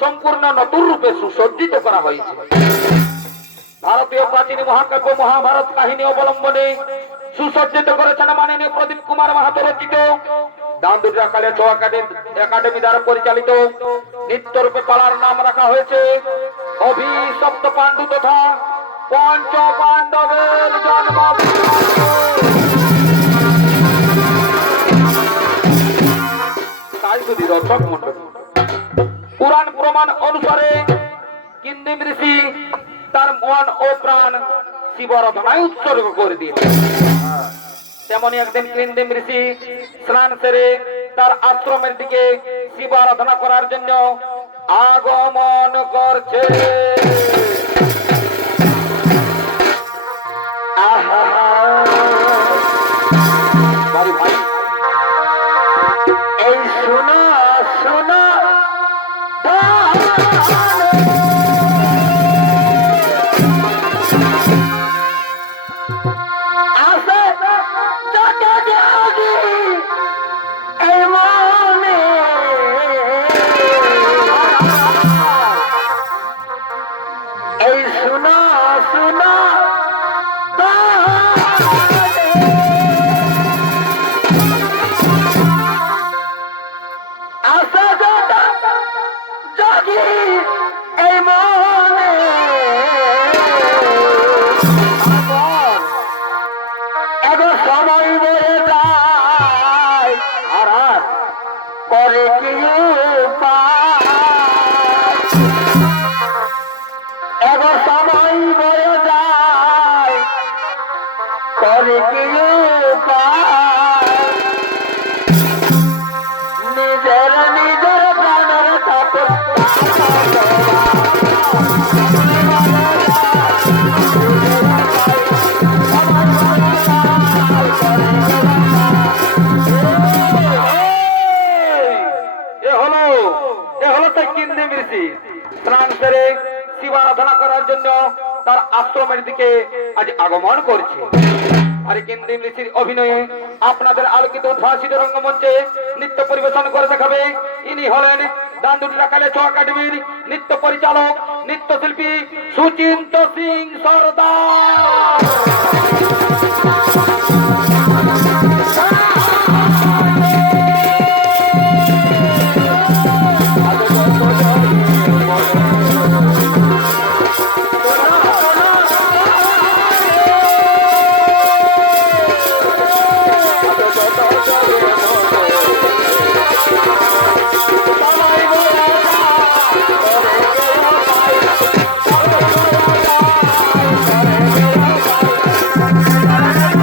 সম্পূর্ণ নতুন রূপে সুসজ্জিত করা হয়েছে। ভারতীয় প্রাচীন মহাকাব্য মহাভারত কাহিনী অবলম্বনে সুসজ্জিত করেছেন মাননীয় প্রদীপ কুমার মাহাতো রচিত দান্দুরা কালে ছ একাডেমি দ্বারা পরিচালিত নৃত্য রূপে পালার নাম রাখা হয়েছে অভিশপ্ত পাণ্ডু তথা পঞ্চ পাণ্ডবের জন্ম। তাই যদি রচক মন্ডলী পুরাণ প্রমাণ অনুসারে কিন্দিম ঋষি তার মন ও প্রাণ শিবরাধনায় উৎসর্গ করে দিয়েছে। তেমনি একদিন কিন্দিম ঋষি স্নান সেরে তার আশ্রমের দিকে শিবারাধনা করার জন্য আগমন করছে। ভাই এই শোনা শোনা শিবারাধনা করার জন্য তার আশ্রমের দিকে আজ আগমন করছে। আর কিন্দিম ঋষির অভিনয়ে আপনাদের আলোকিত উদ্ভাসিত রঙ্গমঞ্চে নৃত্য পরিবেশন করে দেখাবে ইনি হলেন দান্দুরা কালে ছ একাডেমির নৃত্য পরিচালক নৃত্যশিল্পী সুচিন্ত সিং সরদার। Thank you.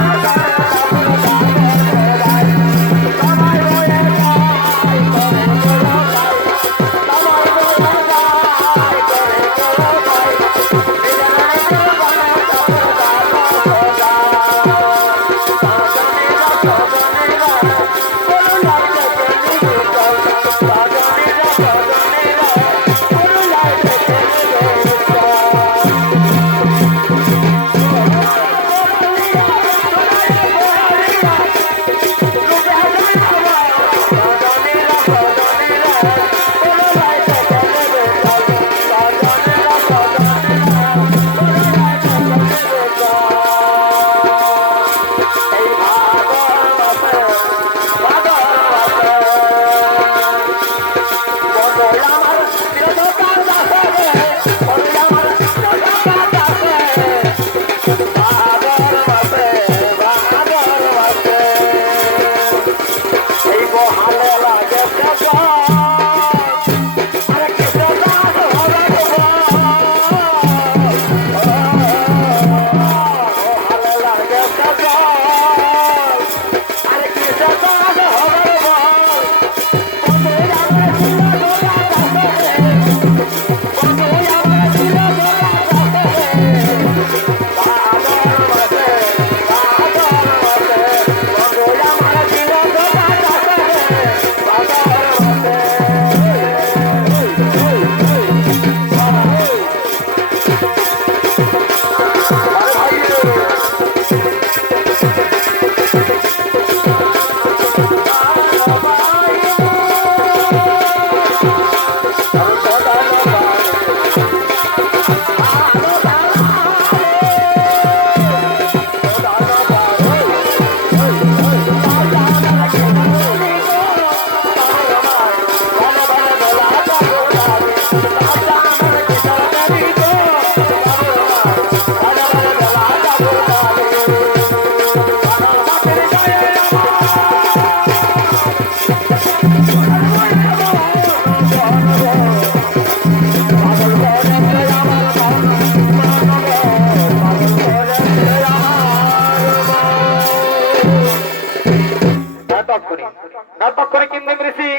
ততক্ষণে কিন্তু ঋষি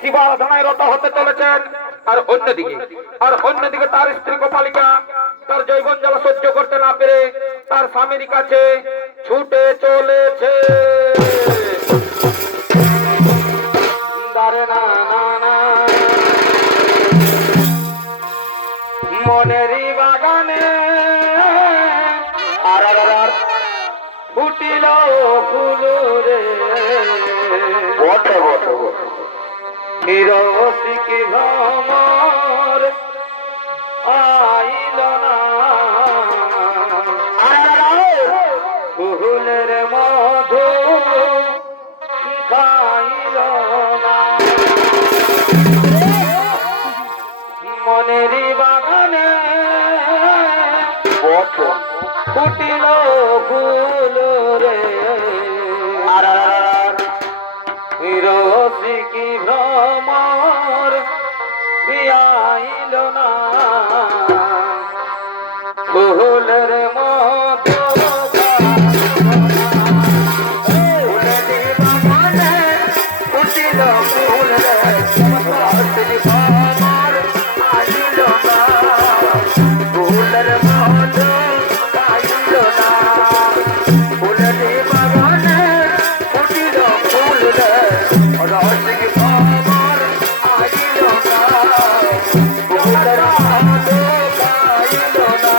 শিবারাধনায় রত হতে চলেছেন। আর অন্যদিকে তার স্ত্রী গোপালিকা তার জৈবন জ্বালা সহ্য করতে না পেরে তার স্বামীর কাছে ছুটে চলেছে। মনেরই বাগানে ফুটিল ফুল রে নিরবসিকি ভ্রমর আইল না ফুলের মধু খাইল না মনেরই বাগানে ফুটিল ফুল রে রসিকি ভ্রমর আইল না ফুলের মধু ফুটিল ফুল রে রসিকি ভ্রমর আইল না ফুলের মধু খাইল না ফুলের বাগানে ফুটিল ফুল রে রসিকি ভ্রমর আইল না ফুলের মধু খাইল না।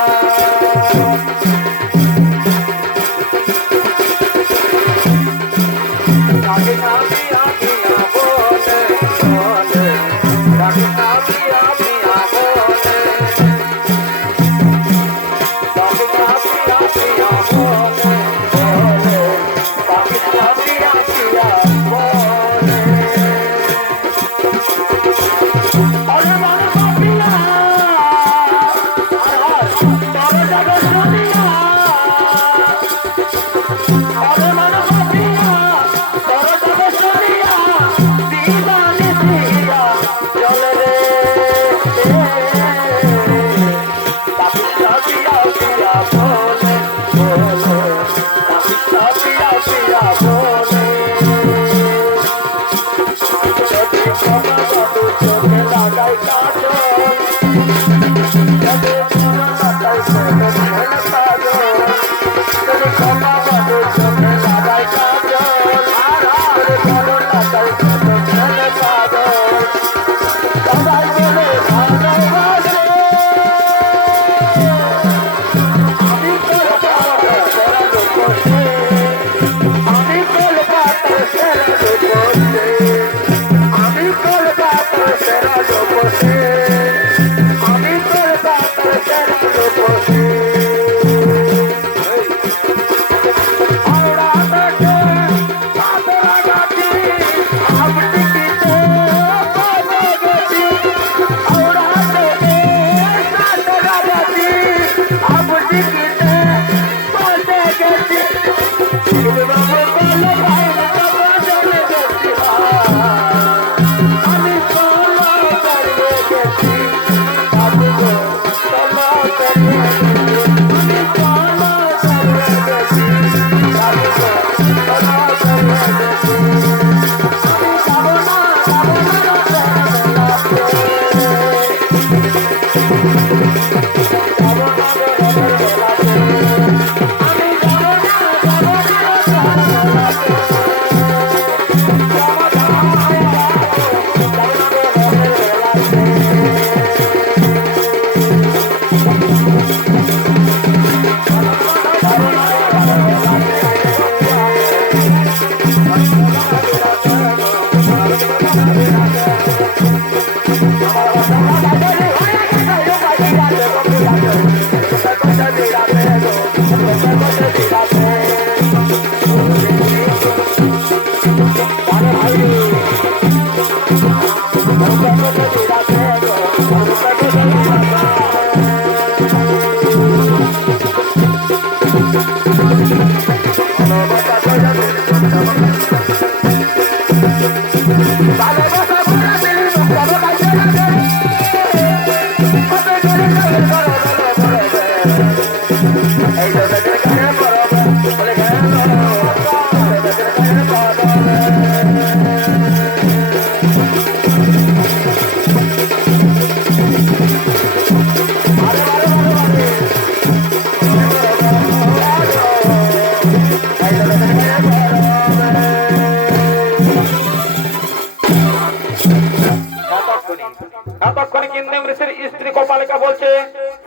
কিন্নম ঋষির স্ত্রী কপালিকা বলছে,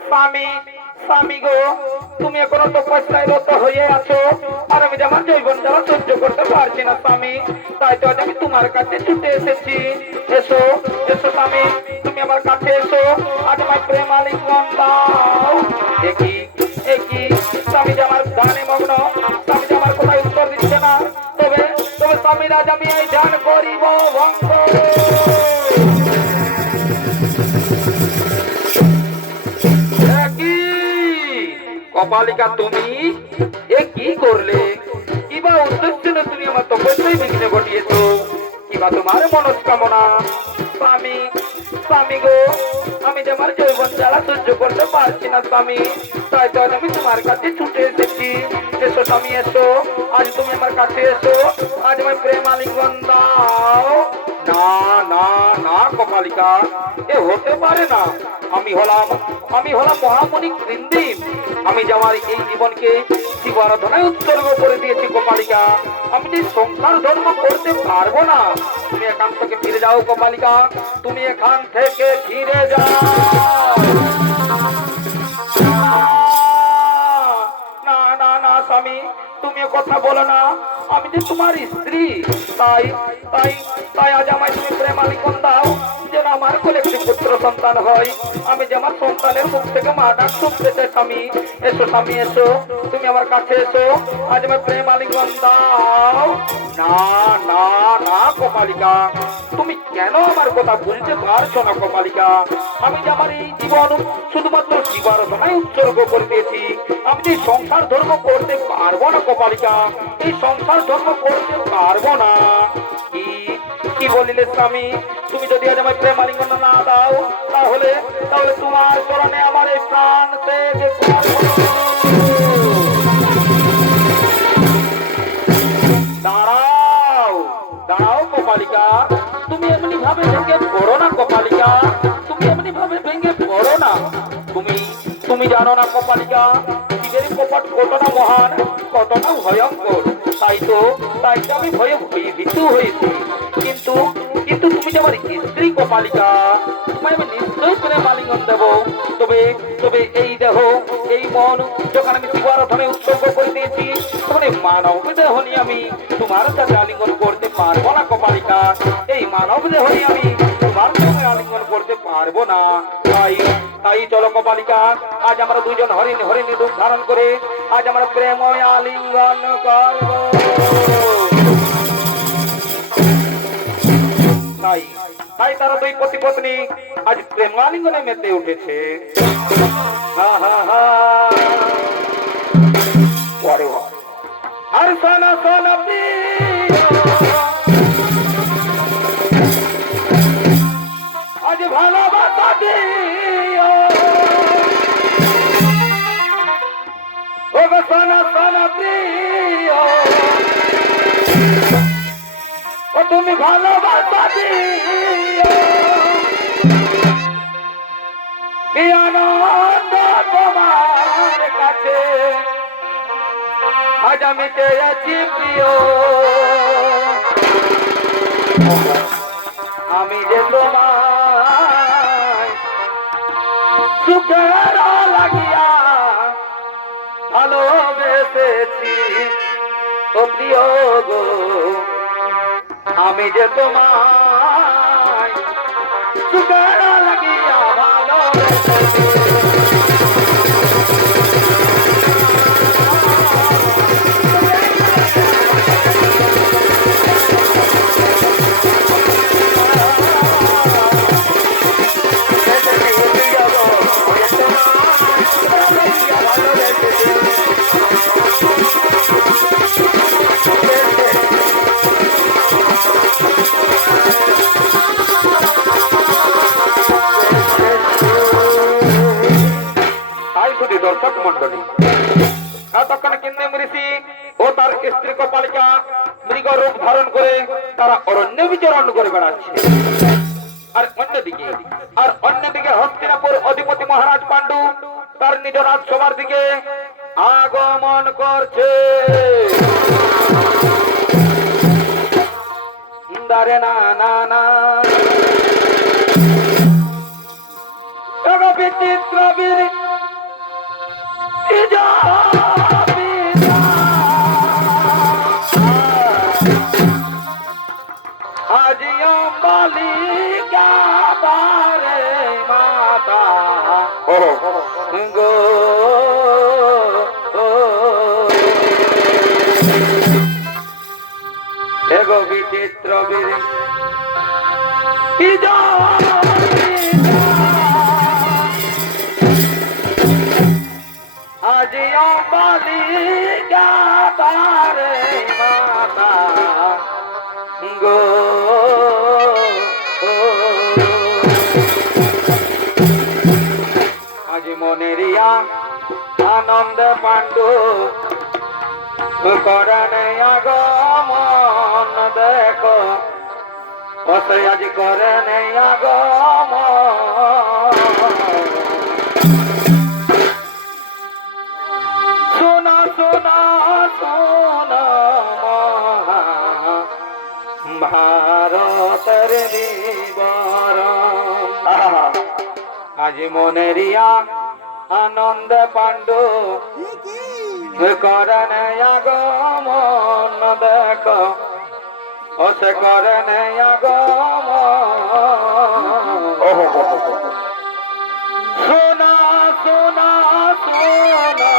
স্বামী স্বামী গো, তুমি এখনো তপস্যায় রত হয়ে আছো, আর আমি যেমন জৈবন জ্বালা সহ্য করতে পারছি না স্বামী, তাই তো আজ আমি তোমার কাছে ছুটে এসেছি। এসো এসো স্বামী, তুমি আমার কাছে এসো, আজ আমার প্রেম আলিঙ্গন দাও। একই একই স্বামী যে আমার ধ্যানে মগ্ন, স্বামী যে আমার কোথায় উত্তর দিচ্ছে না, তবে তবে স্বামীর আজ আমি এই ধ্যান করিব ভঙ্গ। কপালিকা তুমি এ কি করলে? কিবা উদ্দেশ্য না তুমি আমার তপস্যায় বিঘ্ন ঘটিয়েছ, কিবা তোমার মনস্কামনা? স্বামী স্বামী গো, আমি যে আমার জৈবন জ্বালা সহ্য করতে পারছি না স্বামী, তাই তো আজ আমি তোমার কাছে ছুটে এসেছি। এসো স্বামী এসো, আজ তুমি আমার কাছে এসো, আজ আমার প্রেম আলিঙ্গন দাও। না না না কপালিকা, এ হতে পারে না। আমি হলাম মহামণি কৃন্দিম, আমি যে আমার এই জীবনকে শিব আরাধনায় উৎসর্গ করে দিয়েছি কপালিকা, আমি যে সংসার ধর্ম করতে পারবো না। তুমি এখান থেকে ফিরে যাও কপালিকা, তুমি এখান থেকে ফিরে যাও। না না না স্বামী, তুমি কথা বলো না, আমি যে তোমার স্ত্রী, তাই তাই তাই আজ আমায় তুমি প্রেম আলিঙ্গন দাও, যেন আমার কোলে একটি পুত্র সন্তান হয়। আমি যে আমার সন্তানের মুখ থেকে মা ডাক শুনতে চাই স্বামী। এসো স্বামী এসো, তুমি আমার কাছে এসো, আজ আমার প্রেম আলিঙ্গন দাও। না না না কপালিকা, তুমি কেন আমার কথা বলতে পারছো না কপালিকা? আমি যে আমার এই জীবন শুধুমাত্র শিবারাধনায় উৎসর্গ করে দিয়েছি, আমি যে সংসার ধর্ম করতে পারবো না কপালিকা, এই সংসার ধর্ম করতে পারবো না। কি কি বলিলে স্বামী? তুমি যদি আজ আমার প্রেম আলিঙ্গন না দাও, তাহলে তাহলে তোমার চরণে আমার এই প্রাণ ত্যাগ করব। দাঁড়াও দাঁড়াও কপালিকা, তুমি এমনি ভাবে ভেঙে পড়ো না কপালিকা, তুমি এমনি ভাবে ভেঙে পড়ো না। তুমি তুমি জানো না কপালিকা, শিবের কপট কতটা মহান, কতটা ভয়ঙ্কর, তাই তো আমি ভয়ে ভীত হয়েছি। কিন্তু কিন্তু তুমি যে আমার স্ত্রী কপালিকা, তোমায় আমি নিশ্চয়ই প্রেম আলিঙ্গন দেবো। তবে তবে এই দেহ এই মন যখন আমি শিবারাধনে উৎসর্গ করে দিয়েছি, তখন এই মানব দেহ নিয়ে আমি তোমার সাথে আলিঙ্গন করতে পারবো না কপালিকা। এই মানব দেহ নিয়ে আমি তোমার সঙ্গে আলিঙ্গন করতে পারবো না। তাই তাই চলো কপালিকা, আজ আমরা দুইজন হরিণী রূপ ধারণ করে আজ আমরা প্রেম আলিঙ্গন করব। তাই তাই তারা দুই পতি পত্নী আজ প্রেমালিঙ্গনে মেতে উঠেছে। আর সোনা সোনা আজ ভালোবাসা দিও, ও গো সোনা সোনা প্রিয়, ও তুমি ভালোবাসা দিও, কি আনন্দ তোমার কাছে আজ আমি চেয়েছি প্রিয়, আমি যে তোমায় সুখের লাগিয়া ভালোবেসেছি, ও প্রিয় গো, আমি যে তোমায় সুখের লাগিয়া ভালোবেসেছি। দর্শক মন্ডলী, তখন কিন্নম ঋষি ও তার স্ত্রী কপালিকা মৃগ রূপ ধারণ করে তারা অরণ্য বিচরণ করে বেড়াচ্ছে। আর অন্যদিকে হস্তিনাপুর অধিপতি মহারাজ পাণ্ডু তার নিজ রাজসভার দিকে আগমন করছে। দারে না না না এগো বিচিত্র বীর আজিও বালিকা বারে মাতা গো এগো বিচিত্র বীর আজিও বালিকা বারে মাতা গো আজ মনেরিয়া আনন্দ পাণ্ডু করনে আগমন দেখো বসে আজ করনে আগমন শোনা শোনা শোনা ভারতের বিবরণ আজ মনেরিয়া আনন্দ পাণ্ডু করনে আগমন দেখো ও সে করনে আগমন শোনা শোনা শোনা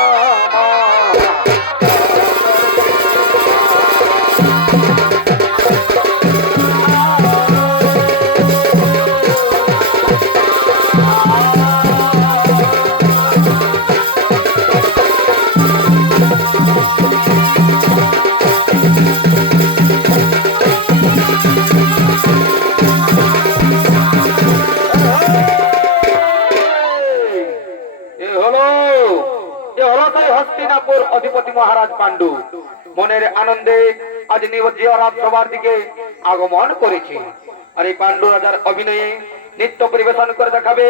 হস্তিনাপুর অধিপতি মহারাজ পাণ্ডু মনের আনন্দে আজ নিবজিয়ারাজ সবার দিকে আগমন করেছে। আর এই পাণ্ডু রাজার অভিনয়ে নৃত্য পরিবেশন করে দেখাবে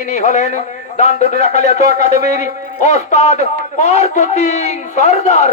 ইনি হলেন দানদুটিরা কালিয়াচৌ একাডেমির ওস্তাদ পার্থ সিং সর্দার।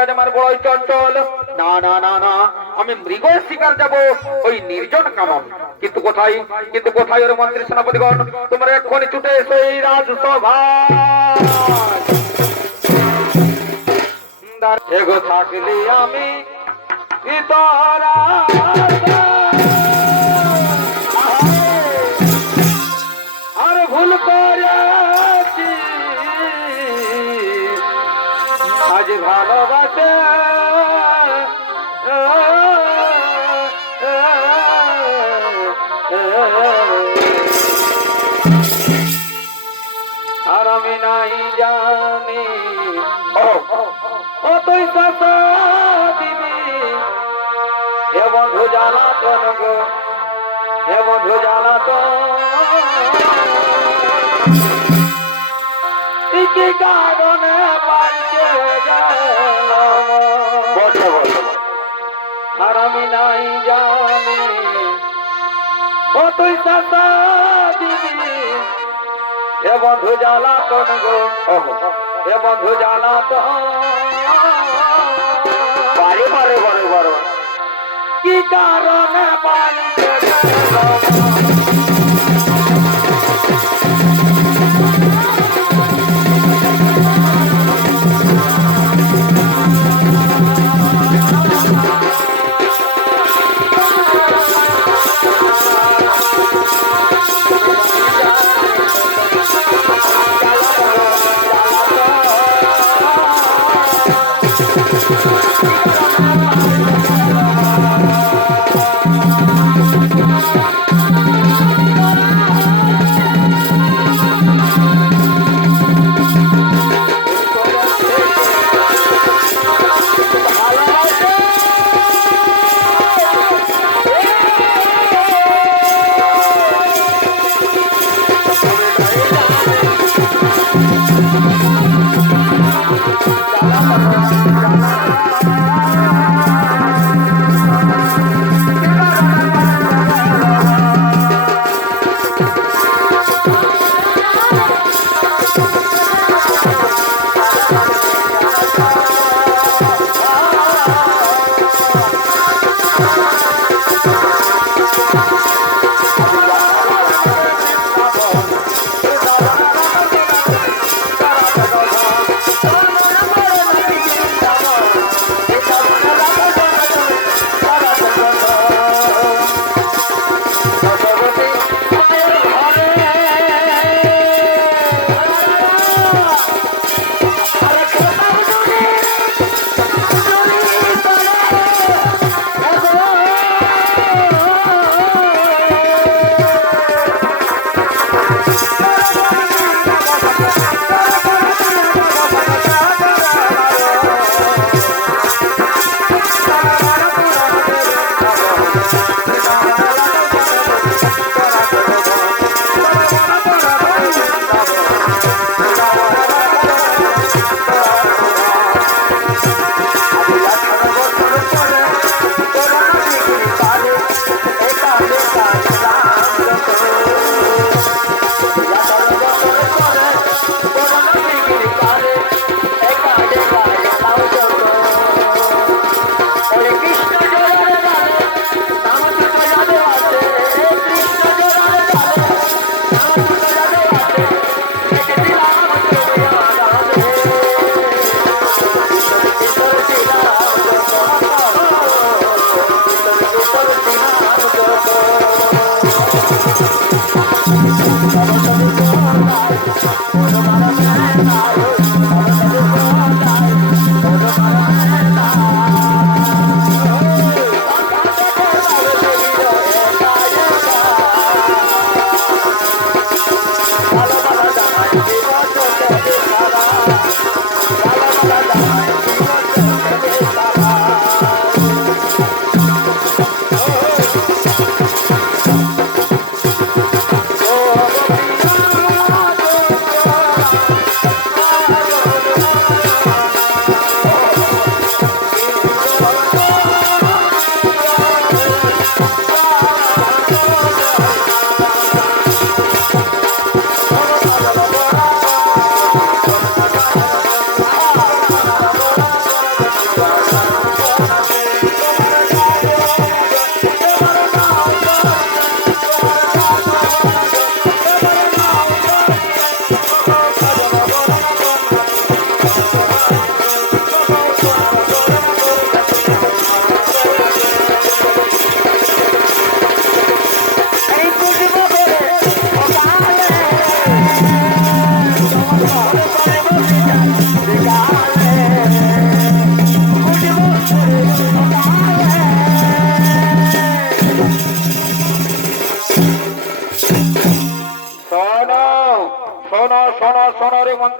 মেজাজ আমার বড়ই চঞ্চল। না না না না, আমি মৃগ শিকার যাব ওই নির্জন কানন। কিন্তু কোথায় ওর মন্ত্রী সেনাপতিগণ? তোমরা এক্ষুনি ছুটে এসো এই রাজসভা। এগো থাকলে আমি তোরা আর ভুল করেছি, আজ ভালোবাসে আর আমি নাই জানি ও তুই কথা দিবি। হে বন্ধু জ্বালাতন গো, হে বন্ধু জ্বালাতন, কি কারণে পাইছে গেল আর আমি নাই জানি ও তুই কথা দিবি। হে বন্ধু জ্বালাতন গো, হে বন্ধু জ্বালাতন, বারে বারে বারে বারে কি কারণে পাইছে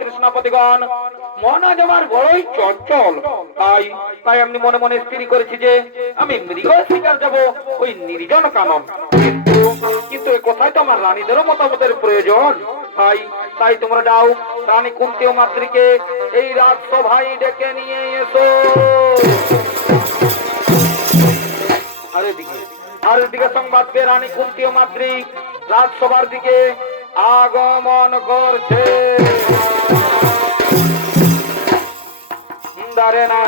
তৃষ্ণাপতিগণ, মন আজ আমার বড়ই চঞ্চল। তাই তাই আমি মনে মনে স্থির করেছি যে আমি মৃগ শিকার যাব ওই নির্জন কানন। কিন্তু কিন্তু এই কথাই তো আমার রানীদেরও মতামতের প্রয়োজন। তাই তাই তোমরা যাও, রানী কুন্তী ও মাতৃকে এই রাজসভায় ডেকে নিয়ে এসো। আর এদিকে সংবাদ পেয়ে রানী কুন্তী ও মাতৃ রাজসভার দিকে আগমন করছে। দারে না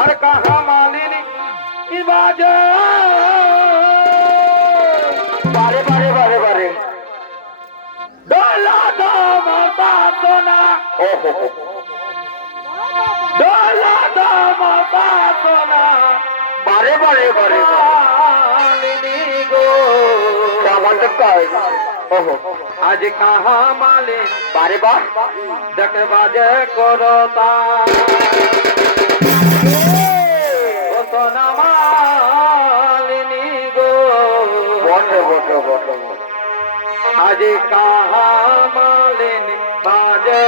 আর কাহা মালিনী বাজে বারে বারে বারে বারে ডলা দমতা সোনা। ওহো ডলা দমতা সোনা বারে বারে বারে মালিনী গো আমাদের কয়। ওহো আজ কাহা মালে বারে বার দেখে বাজে করতা সোনা মালিনী গো বটে বটে বটে আজ কাহা মালিনী বাজে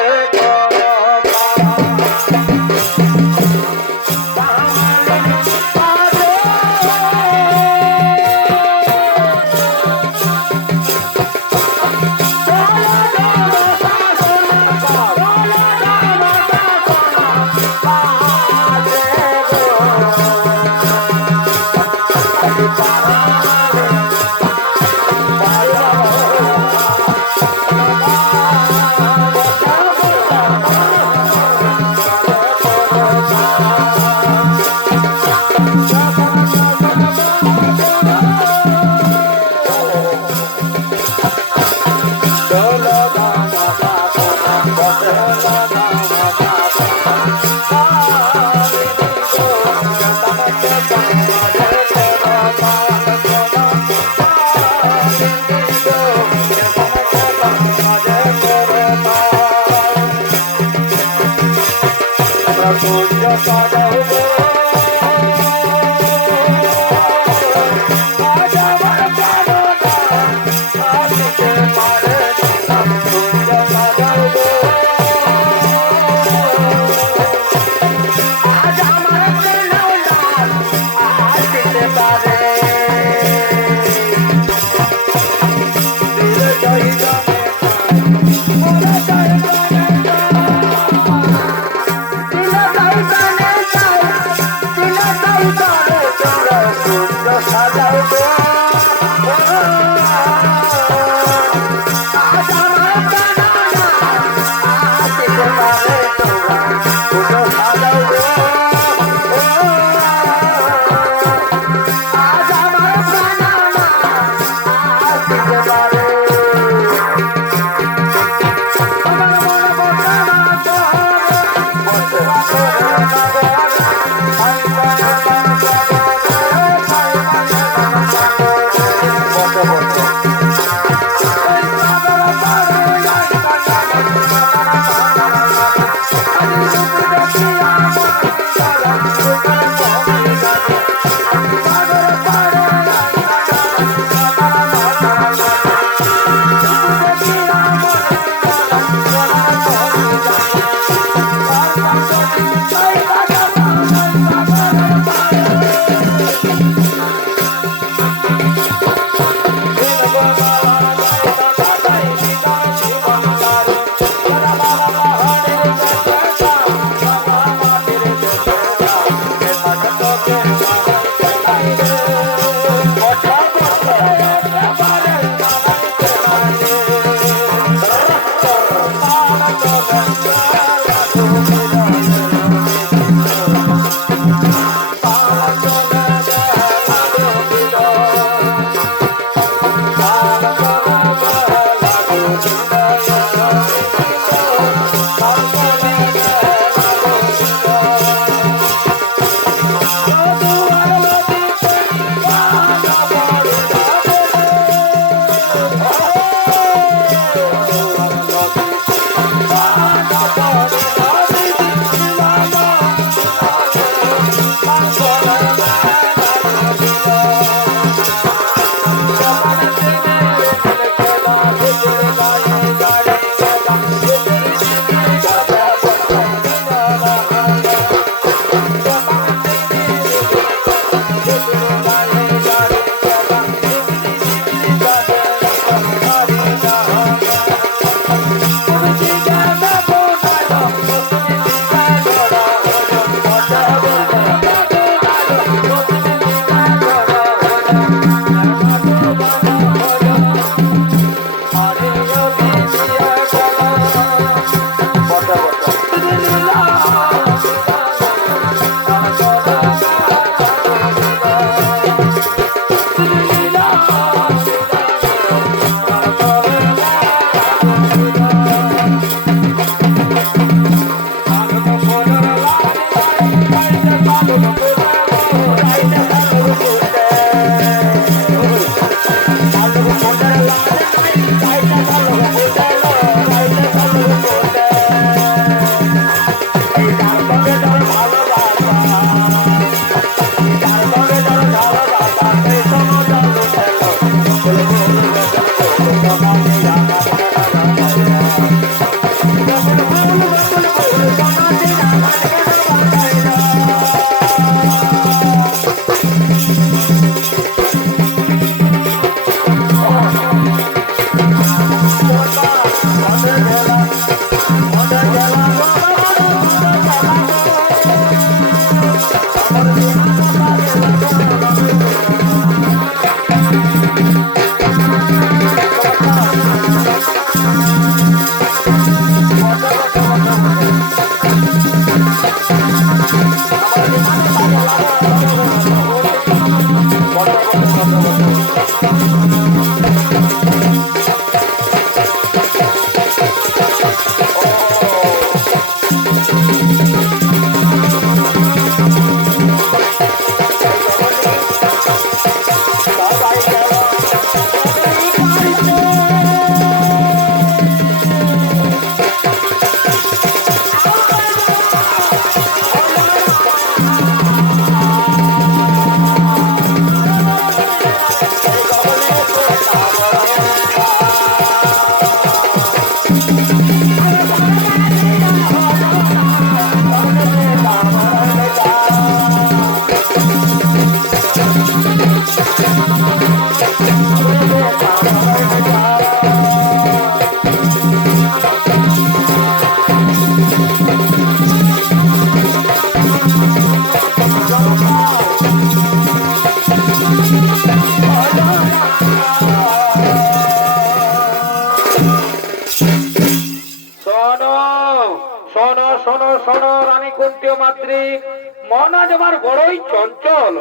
মন আজ আমার বড়ই চঞ্চল,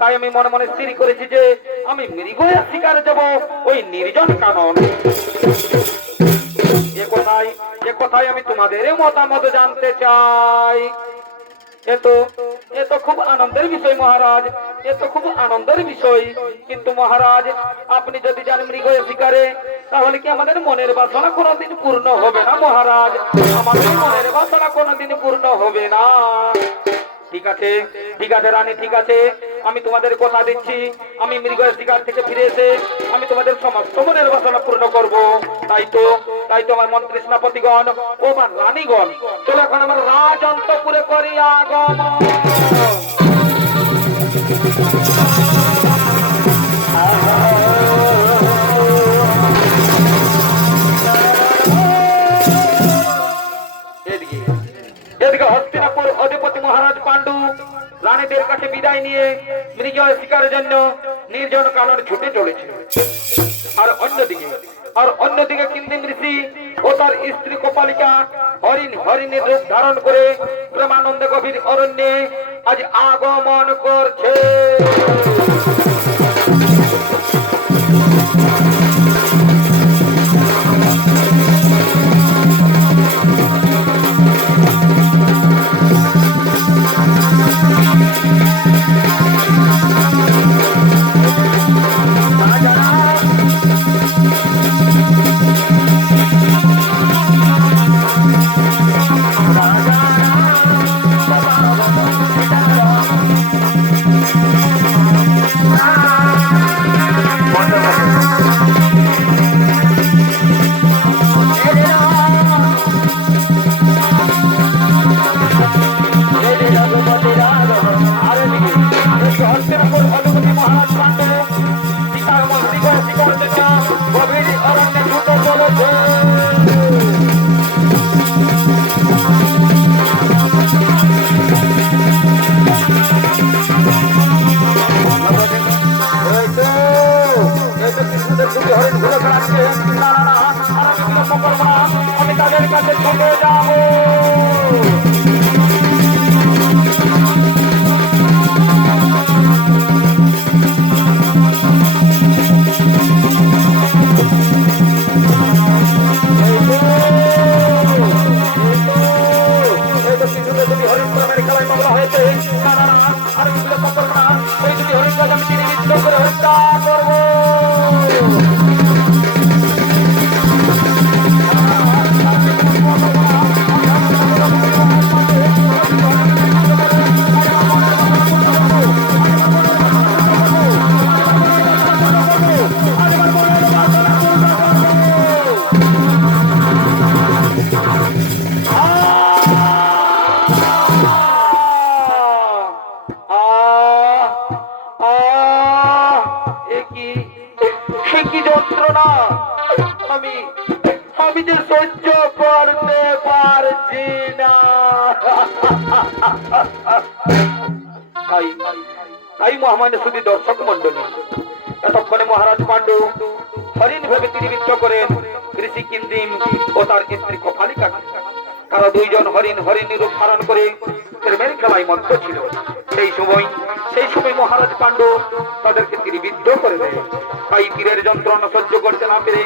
তাই আমি মনে মনে স্থির করেছি যে আমি মৃগয়া শিকারে যাব ওই নির্জন কানন। এ কথাই আমি তোমাদের মতামত জানতে চাই। এ তো খুব আনন্দের বিষয় মহারাজ, এ তো খুব আনন্দের বিষয়। কিন্তু মহারাজ, আপনি যদি যান মৃগয়া শিকারে, তাহলে কি আমাদের মনের বাসনা কোনোদিন পূর্ণ হবে না মহারাজ? আমাদের মনের বাসনা কোনোদিন পূর্ণ হবে না। ঠিক আছে রানী, ঠিক আছে, আমি তোমাদের কথা দিচ্ছি, আমি মৃগয়া শিকার থেকে ফিরে এসে আমি তোমাদের সমস্ত মনের বাসনা পূর্ণ করব। তাই তো আমার মন্ত্রী সেনাপতিগণ ও আমার রানীগণ, চলো এখন আমার রাজ অন্তঃপুরে করি আগমন। এদিকে হস্তিনাপুর অধিপতি মহারাজ পাণ্ডু রানীদের কাছে বিদায় নিয়ে মৃগয়া শিকারের জন্য নির্জন কানন ছুটে চলেছে। আর অন্যদিকে কিন্দিম ঋষি ও তার স্ত্রী কপালিকা হরিণের রূপ ধারণ করে প্রেমানন্দে গভীর অরণ্যে আজ আগমন করছে। আমি তাদের কাছে ছুটে যাব। হরিণ খেলায় মামলা হয়েছে, আর বিলম্ব করবো না, ওই যদি হরিণ আমি তিনি মিত্র করে হত্যা করবো। পারছি না। তাই তাই মহামান্য সুধী দর্শক মন্ডলী, এতক্ষণে মহারাজ পাণ্ডু হরিণ ভেবে তীরবিদ্ধ করেন ঋষি কিন্দিম ও তার স্ত্রী কপালিকা। তারা দুইজন হরিণী রূপ ধারণ করে প্রেমের খেলায় মত্ত ছিল। সেই সময় মহারাজ পাণ্ডু তাদেরকে তীরবিদ্ধ করে দেয়। তাই তীরের যন্ত্রণা সহ্য করতে না পেরে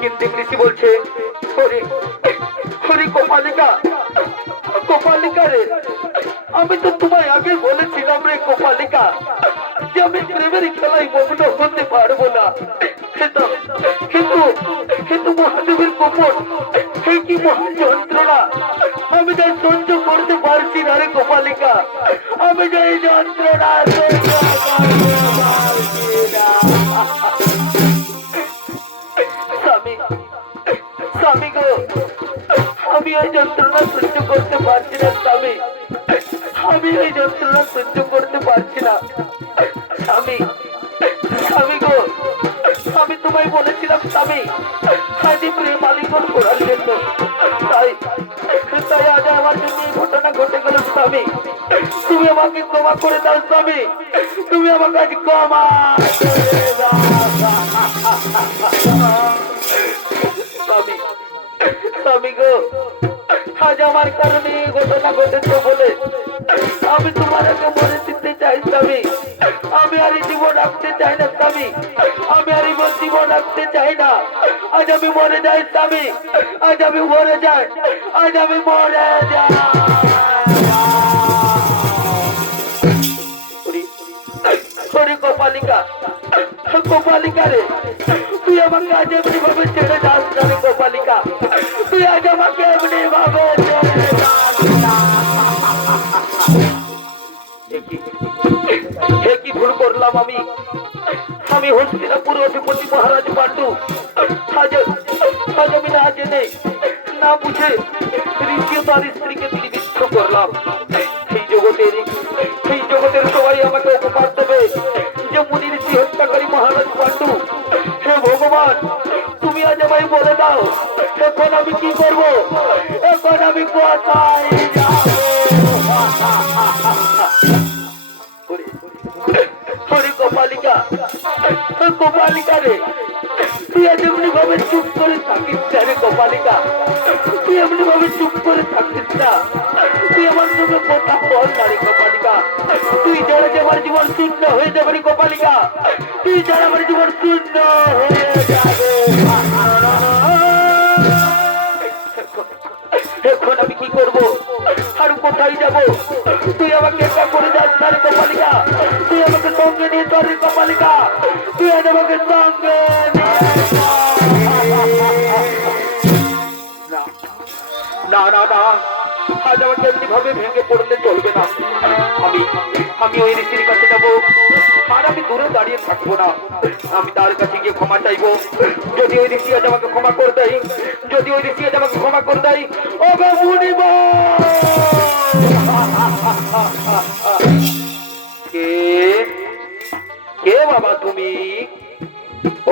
কিন্দিম ঋষি বলছে, হরি হরি কপালিকা, কপালিকা রে, আমি তো তোমায় আগে বলেছিলাম রে কপালিকা যে আমি প্রেমের খেলায় মগ্ন হতে পারবো না। কিন্তু মহাদেবের কপট, হে কি মহা যন্ত্রণা, আমি যা সহ্য করতে পারছি না রে কপালিকা, আমি যা এই যন্ত্রণা সহ্য করতে পারছি না। স্বামী, স্বামী গো, আমি ওই যন্ত্রণা সহ্য করতে পারছি না স্বামী, আমি এই যন্ত্রণা সহ্য করতে পারছি না স্বামী। স্বামী গো, আমি তোমায় বলেছিলাম স্বামী আজ প্রেম আলিঙ্গন করার জন্য, তাই তাই আজ আমার জন্য এই ঘটনা ঘটে গেল স্বামী। তুমি আমাকে ক্ষমা করে দাও স্বামী, তুমি আমাকে আজ ক্ষমা করে দাও স্বামী। স্বামী গো, আজ আমার কারণে এই ঘটনা ঘটেছে বলে আমি তোমার আগে মরে দিতে চাই স্বামী। আমি আর এই জীবন রাখতে চাই না স্বামী, আমি আর এই জীবন রাখতে চাই না। আজ আমি মরে যাই স্বামী, আজ আমি মরে যাই, আজ আমি মরে যাই। হরি কপালিকা, কপালিকা রে, তুই আমাকে আজ এমনি ভাবে ছেড়ে যাস না রে কপালিকা, তুই আজ আমাকে এমনি ভাবে ছেড়ে যাস না। কি ভুল করলাম আমি, আমি হস্তিনাপুর অধিপতি মহারাজ পাণ্ডু আজ আমি না জেনে না বুঝে ঋষি তার স্ত্রীকে তীরবিদ্ধ করলাম। সেই জগতের সবাই আমাকে অপমান দেবে যে মুনি ঋষি হত্যাকারী মহারাজ পাণ্ডু। হে ভগবান, তুমি আজ আমায় বলে দাও এখন আমি কি করব, এখন আমি কোথায় যাব। হরি কপালিকা, কপালিকা রে, তুই আজ এমনি ভাবে চুপ করে থাকিস না রে কপালিকা, তুই এমনি ভাবে চুপ করে থাকিস না, তুই আমার সঙ্গে কথা বল না রে কপালিকা। তুই যারা যে আমার জীবন শূন্য হয়ে যাবে রে কপালিকা, তুই যারা আমার জীবন শূন্য হয়ে যাবে। এখন আমি কি করব আর কোথায় যাব, তুই আমাকে একা করে যাস না রে কপালিকা, তুই আমাকে সঙ্গে নিয়ে চল রে কপালিকা, তুই আজ আমাকে সঙ্গে না না না, আজ আমাকে এমনি ভাবে ভেঙে পড়লে চলবে না। আমি ওই ঋষির কাছে যাবো, আর আমি দূরে দাঁড়িয়ে থাকবো না, আমি তার কাছে গিয়ে ক্ষমা চাইবো। যদি ওই ঋষি আজ আমাকে ক্ষমা করে দেয়, যদি ওই ঋষি আজ আমাকে ক্ষমা করে দেয়, ও গো মুনিব, কে বাবা তুমি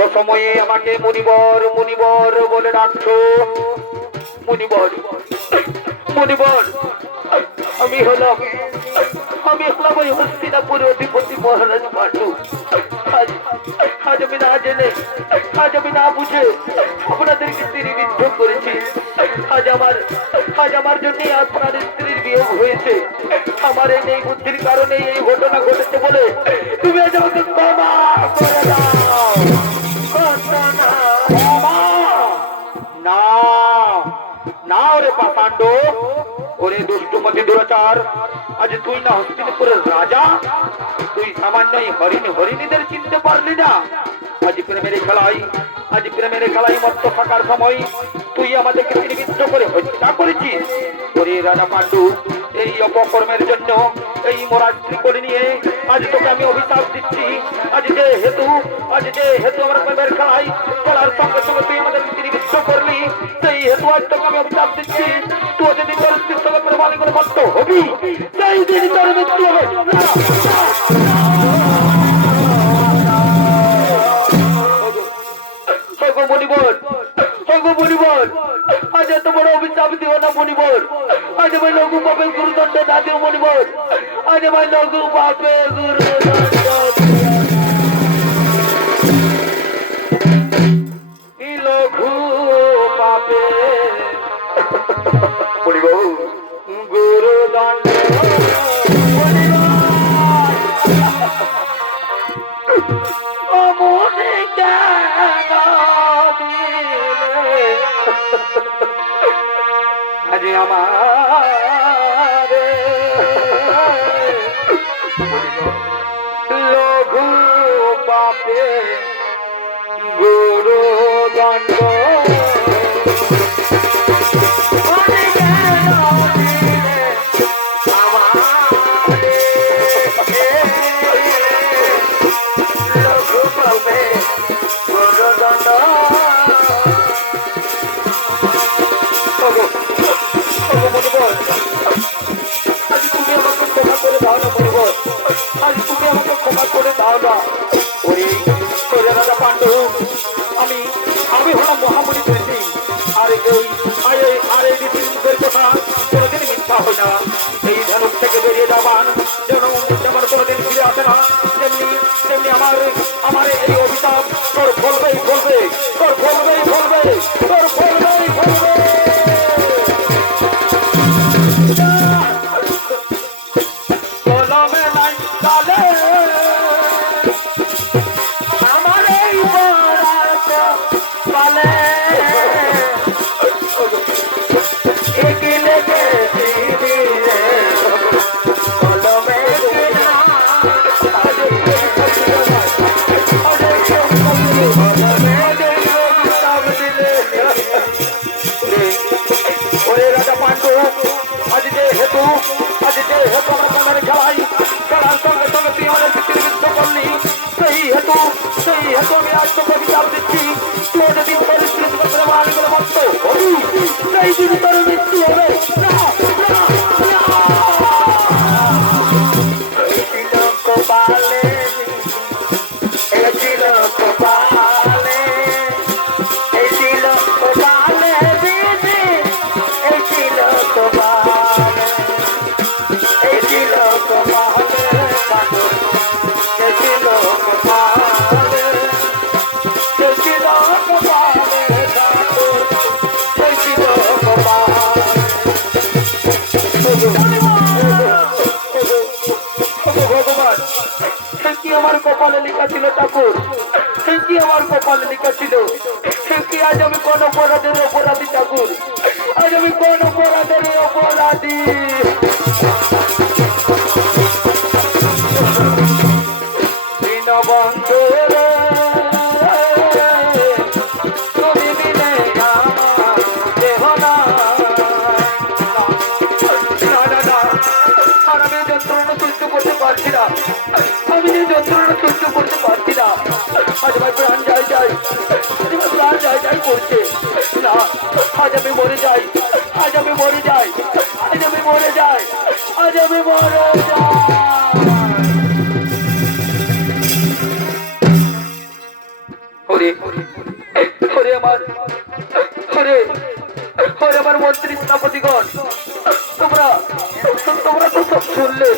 অসময়ে আমাকে মুনিবর মুনিবর বলে ডাকছো? মুনিবর, মুনিবর, আমি হলাম ওই হস্তিনাপুর অধিপতি মহারাজ পাণ্ডু। আজ আমি না জেনে, আজ আমি না বুঝে আপনাদেরকে তীরবিদ্ধ করেছি। আজ আমার জন্য আপনার স্ত্রীর বিয়োগ হয়েছে। আমার এই নেই বুদ্ধির কারণে এই ঘটনা ঘটেছে বলে তুমি আজ আমাকে ক্ষমা করে দাও। না না ওরে পাষাণ্ড, ওরে দুষ্টমতি দুরাচার, আজ তুই না হস্তিনাপুরের রাজা, তুই সামান্য হরিণীদের চিনতে পারলি না। আজ প্রেমের খেলায় মত্ত থাকার সময় তুই আমাদেরকে তীরবিদ্ধ করে হত্যা করেছিস। ওরে রাজা পাণ্ডু, এই অপকর্মের জন্য এই মোরা স্ত্রী করে নিয়ে আজ তোকে আমি অভিশাপ দিচ্ছি। আজ যে হেতু আমরা প্রেমের খেলার সঙ্গে সঙ্গে তুই আমাদের তীরবিদ্ধ করলি, সেই হেতু আজ তোকে আমি অভিশাপ দিচ্ছি। তুই যদি তোর স্ত্রীর সঙ্গে প্রেমালিঙ্গন মত্ত হবি, সেই দিন তোর মৃত্যু হবে। মুনিবর, আজ এত বড় অভিশাপ দিও না মুনিবর। আজ ভাই লঘু পাপে গুরুদণ্ড না দিও মণিবর, আজ ভাই লঘু পাপে গুরুদণ্ড লঘু পাপে মণিবর গুরুদণ্ড অমনে কেন দিলে আজ আমার লঘু পাপে গুরুদণ্ড আমি হলাম মহামণি ধরেছি আর এই রীতির কথা কোনোদিন মিথ্যা হয় না। এই ধ্যানক থেকে বেরিয়ে যাবান যেন যেমন কোনোদিন ফিরে আসে না, তেমনি তেমনি আমার এই অভিশাপ তোর ফলবেই ফলবে, তোর ফলবেই ফলবে, তোর ফলবেই ফলবে। কলমে নাই কালে আমার এই বরাত পালে এগিলে গেছি দিলে কলমে কিনা ওরে রাজা পাণ্ডু আজ যে হেতু আমার মনের খেলার সঙ্গে সঙ্গে তুই আমাদের পৃথিবীবৃদ্ধ করলি, সেই হেতু আমি আজ তোকে বিচার দিচ্ছি। তুই যদি পরিস্থিতি প্রেমালিগুলো মত হবি, সেই দিন তোর মৃত্যু হবে না। কপালে ছিল কপালে ছিল কপালে দিদি ছিল কপালে ছিল কপালে ছিল কপালে ছিল কপালে ছিল কপালে ভগবান কি আমার কপালে লেখা ছিল ঠাকুর, কি আমার কপালে লেখা ছিল, কি আজ আমি কোন অপরাধের অপরাধী ঠাকুর, আজ আমি কোন অপরাধের অপরাধী। দীনবন্ধু রে তুমি বিনে আমার দেহ নাই। আর আমি যন্ত্রণা সহ্য করতে পারছি না, আমি যে যন্ত্রণা সহ্য করতে পারছি না। আজ আমার প্রাণ যায় করছে না। আজ আমি মরে যাই, আজ আমি মরে যাই, আজ আমি মরে যাই, আজ আমি মরে যাই। আমার মন্ত্রী সেনাপতিগণ, তোমরা তো সব শুনলে।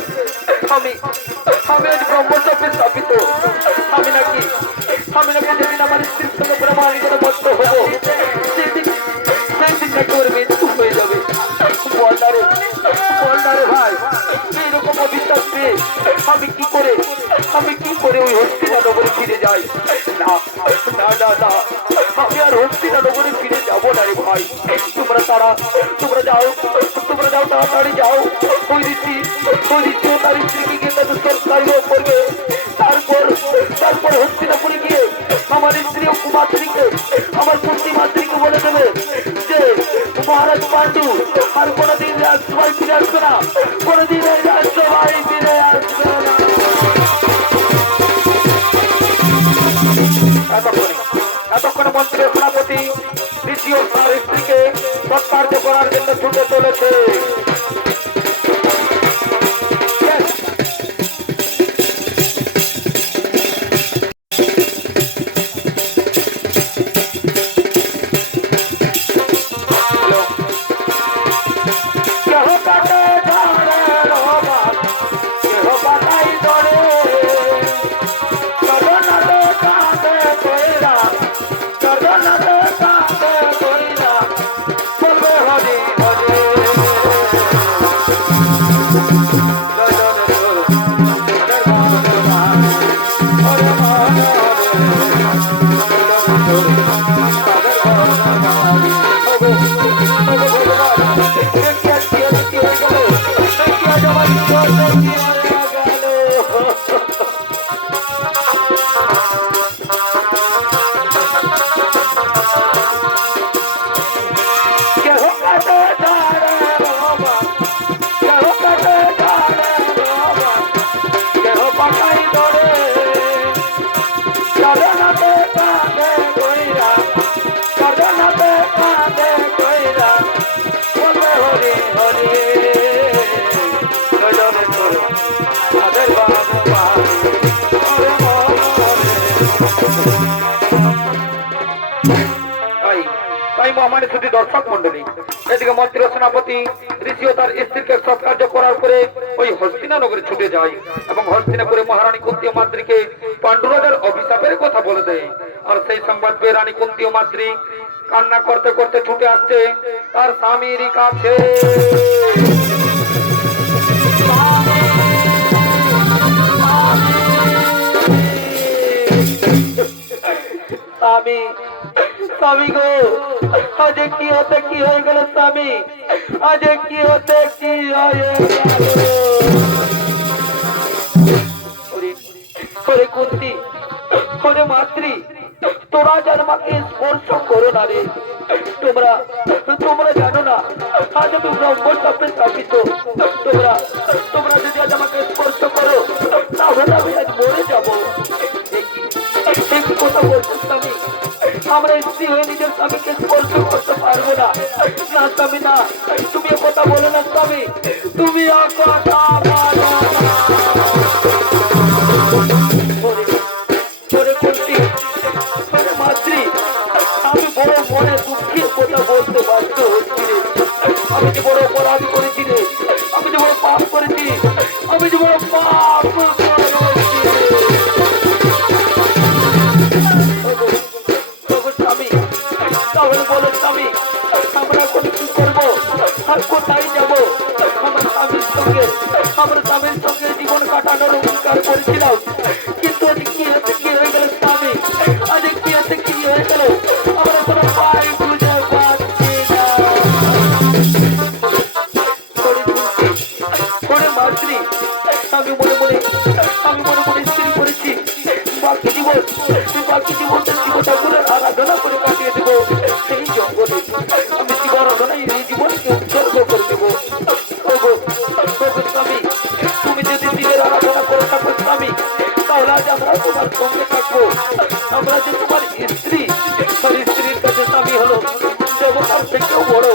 আমি আজ ব্রহ্মচর্যে স্থাপিত। আমি নাকি যেদিন আমার স্ত্রীর সঙ্গে প্রেমালিত বদ্ধ হবো, সেদিন নাকি ওর মৃত্যু হয়ে যাবে। বলনারে ভাই, এইরকম অবিশ্বাস পেয়ে আমি কি করে ওই হস্তিনানগরে ফিরে যাই? না, আমি আর হস্তিনানগরে ফিরে যাবো না রে ভাই। তোমরা যাও তাড়াতাড়ি যাও। ওই ঋষি ও তার স্ত্রীকে গিয়ে তাদের সরকারি করবে। তারপর হস্তিনাপুরে গিয়ে আমার স্ত্রী ও কুমাত্রীকে, আমার পুত্রী মাতৃকে বলে দেবে যে মহারাজ পাণ্ডু আর কোনোদিন রাজসভায় ফিরে আসবে না, কোনোদিন রাজসভায় ফিরে আসবে না। এতক্ষণে মন্ত্রী সেনাপতি ঋষি ও তার স্ত্রীকে সৎকার্য করার জন্য ছুটে চলেছে। Hello. দর্শক মন্ডলী এদিকে মন্ত্রী সেনাপতি ঋষি ও তার স্ত্রীকে সৎকার্য করার পরে ওই হস্তিনা নগরে ছুটে যায় এবং হস্তিনাপুরে মহারানী কুন্তী মাতৃকে পাণ্ডুরাজার অভিশাপের কথা বলে দেয়। আর সেই সংবাদ পেয়ে রানী কুন্তী মাতৃ কান্না করতে করতে ছুটে আসছে তার স্বামীর কাছে। স্বামী স্বামী গো, আজ কি হতে কি হয়ে গেল স্বামী, আজ কি হতে কি হয়ে গেল। ওরে কুন্তী, ওরে মাতৃ, তোরা যেন আমাকে স্পর্শ করো না রে। তোমরা তোমরা জানো না আজ আমি ব্রহ্ম শাপে শাপিত। তোমরা যদি আজ আমাকে স্পর্শ করো তাহলে আমি আজ মরে যাবো। একই কথা বলছো স্বামী, আমরা স্ত্রী হয়ে নিজের স্বামীকে স্পর্শ করতে পারবো না। না স্বামী না, তুমি কথা বলো না স্বামী, তুমি কথা বলো না। মাতৃ, আমি বড় মনে দুঃখের কথা বলতে বাধ্য হচ্ছি রে। আমি যে বড় অপরাধ করেছি রে, আমি যে বড় পাপ করেছি, আমি যে বড় পাপ স্বামী। তাহলে বলো স্বামী, আমরা এখন কি করবো আর কোথায় যাবো? আমার স্বামীর সঙ্গে জীবন কাটানোর অঙ্গীকার করেছিলাম, কিন্তু আজ কি হচ্ছে কি হয়ে গেল স্বামী, আজ কি হচ্ছে কি হয়ে গেল, আমরা কোনো পাই বুঝে পাচ্ছি না। মাতৃ, আমি মনে মনে স্থির করেছি বাকি জীবনটা শিব ঠাকুরের আরাধনা করে কাটিয়ে দেবো। সেই জঙ্গলে আমি শিব আরাধনায় এই জীবনকে উৎসর্গ করে দেবো। স্বামী, তুমি যদি শিবের আরাধনা করে থাকো স্বামী, তাহলে আজ আমরা তোমার সঙ্গে থাকবো। আমরা যে তোমার স্ত্রী, স্ত্রীর কাছে স্বামী হলো দেবতার থেকেও বড়।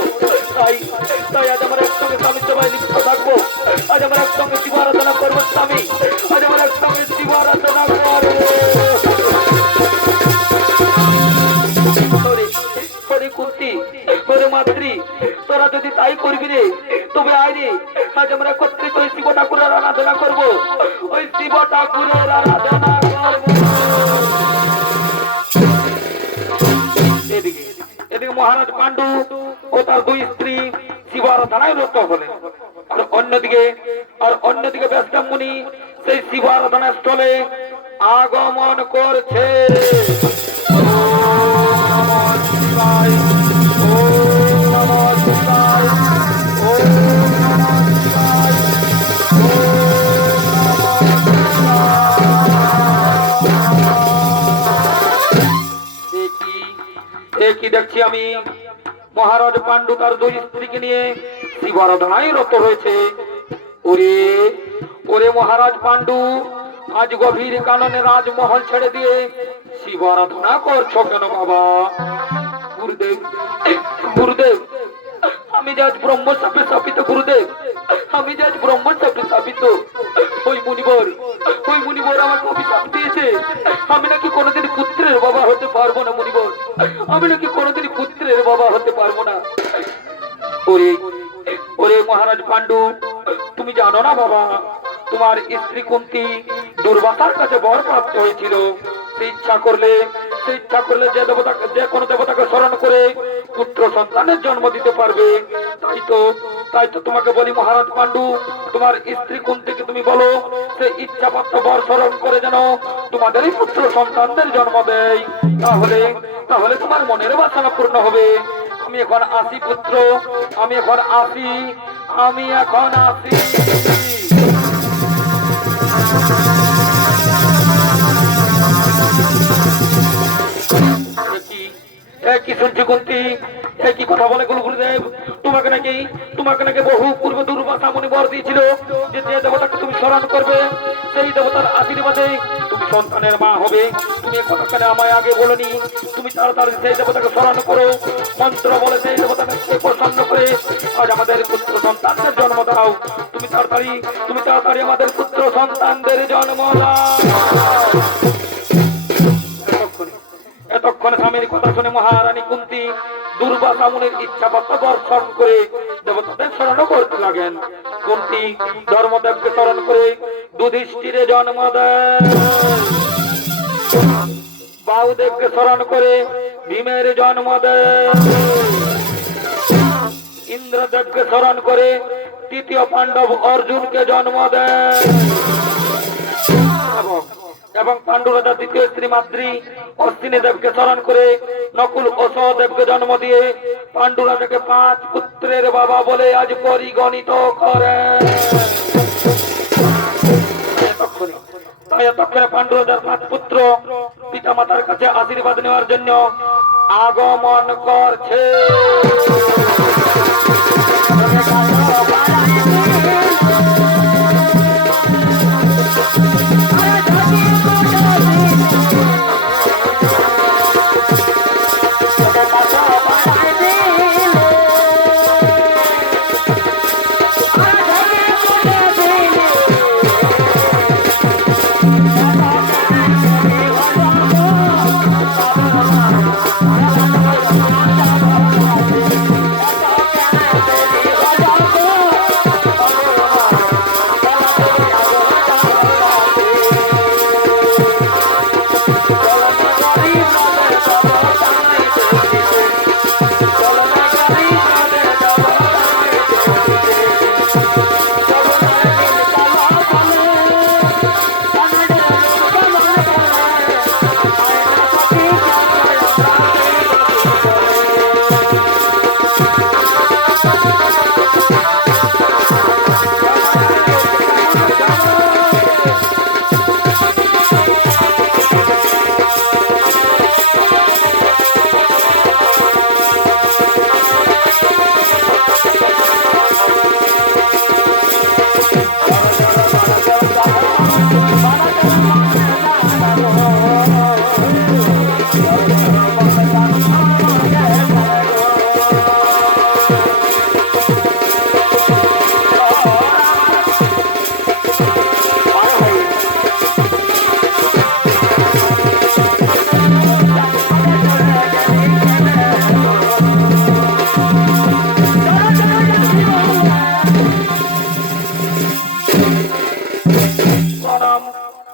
তাই আজ আমরা একসঙ্গে স্বামী সবাই লিপ্ত থাকবো। আজ আমরা একসঙ্গে শিব আরাধনা করবো স্বামী, আজ আমরা একসঙ্গে শিব আরাধনা করবো। কুন্তী, মাতৃ, তোরা যদি তাই করবি রে, তবে আয় রে, আজ আমরা একত্রিত ওই শিব ঠাকুরের আরাধনা করবো, ওই শিব ঠাকুরের আরাধনা করবো। এদিকে মহারাজ পাণ্ডু ও তার দুই স্ত্রী শিব আরাধনায় রত হলেন। আর অন্যদিকে ব্যাসদেব মুনি সেই শিব আরাধনা স্থলে আগমন করছে। কি দেখছি আমি, মহারাজ পাণ্ডু তার দুই স্ত্রীকে নিয়ে শিব আরাধনায় রত হয়েছে। ওরে মহারাজ পাণ্ডু, আজ গভীর কাননে রাজমহল ছেড়ে দিয়ে শিব আরাধনা করছো কেন বাবা? গুরুদেব, আমি যে আজ ব্রহ্মশাপে শাপিত গুরুদেব, আমি যে আজ ব্রহ্মশাপে শাপিত। ওই মুনিবর আমাকে অভিশাপ দিয়েছে, আমি নাকি কোনোদিন পুত্রের বাবা হতে পারবো না। মুনিবর, আমি নাকি কোনোদিন পুত্রের বাবা হতে পারবো না। ওরে মহারাজ পাণ্ডু, তুমি জানো না বাবা, তোমার স্ত্রী কুন্তী দুর্বাসার কাছে বর প্রাপ্ত হয়েছিল। সে ইচ্ছা করলে যে কোনো দেবতাকে স্মরণ করে পুত্র সন্তানের জন্ম দিতে পারবে। তাই তো তোমাকে বলি মহারাজ পাণ্ডু, তোমার স্ত্রী কুন্তীকে তুমি বলো সে ইচ্ছাপ্রাপ্ত বর স্মরণ করে যেন তোমাদেরই পুত্র সন্তানদের জন্ম দেয়। তাহলে তোমার মনের বাসনা পূর্ণ হবে। আমি এখন আসি পুত্র, আমি এখন আসি। কি শুনছি কুন্তী? কি কথা বলে গুরুদেব? তোমাকে নাকি বহু পূর্বে দুর্বাসা মুনি বর দিয়েছিল যে দেবতাকে তুমি স্মরণ করবে সেই দেবতার আশীর্বাদে তুমি সন্তানের মা হবে। তুমি কথা কেন আমায় আগে বলনি? তুমি তাড়াতাড়ি সেই দেবতাকে স্মরণ করো, মন্ত্র বলে সেই দেবতাকে প্রসন্ন করে আজ আমাদের পুত্র সন্তানদের জন্ম দাও। তুমি তাড়াতাড়ি আমাদের পুত্র সন্তানদের জন্ম দাও। এতক্ষণে স্বামীর কথা শুনে মহারানী কুন্তী দুর্বাসা মুনির ইচ্ছাপত্র দর্শন করে দেবতাদের স্মরণ করতে লাগেন। কুন্তী ধর্মদেবকে স্মরণ করে যুধিষ্ঠিরে জন্ম দেয়, বাহুদেবকে স্মরণ করে ভীমের জন্ম দেয়, ইন্দ্রদেবকে স্মরণ করে তৃতীয় পাণ্ডব অর্জুনকে জন্ম দেয় এবং পাণ্ডু রাজা দ্বিতীয় স্ত্রী মাদ্রী অশ্বিনী দেবকে স্মরণ করে নকুল ও সহদেবকে জন্ম দিয়ে পাণ্ডু রাজাকে 5 পুত্রের বাবা বলে আজ পরিগণিত করে। এতক্ষণে পাণ্ডু রাজার 5 পুত্র পিতা মাতার কাছে আশীর্বাদ নেওয়ার জন্য আগমন করছে।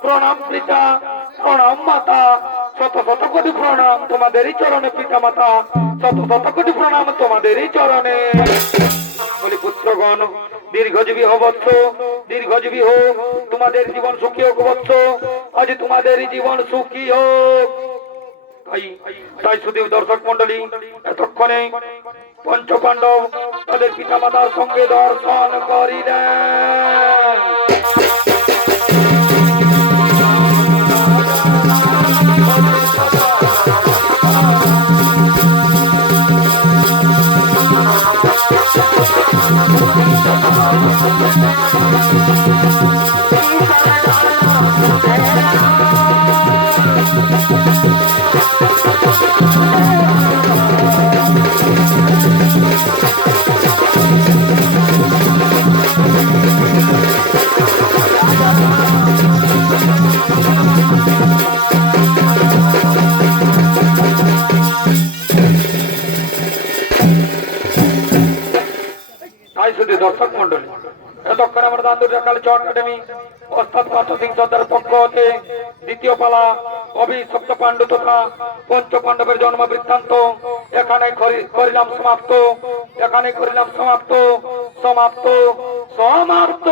প্রণাম পিতা, প্রণাম মাতা, শত শত কোটি প্রণাম তোমাদেরই চরণে পিতা মাতা, শত শত কোটি প্রণাম তোমাদেরই চরণে। বলি পুত্রগণ দীর্ঘজীবী হও বৎস, দীর্ঘজীবী হোক, তোমাদের জীবন সুখী হোক বৎস, আজ তোমাদেরই জীবন সুখী হোক। তাই সুধীর দর্শক মন্ডলী, এতক্ষণে পঞ্চ পাণ্ডব তাদের পিতা মাতার সঙ্গে দর্শন করিলেন। তাই শুধু দর্শক মন্ডলী, এতক্ষণ আমরা দান্দুরিয়া কালচার একাডেমি ওস্তাদ পার্থ সিং সর্দারের পক্ষ হতে দ্বিতীয় পালা অভিশপ্ত পাণ্ডু তথা পঞ্চ পাণ্ডবের জন্ম বৃত্তান্ত এখানে করিলাম সমাপ্ত, এখানে করিলাম সমাপ্ত, সমাপ্ত, সমাপ্ত।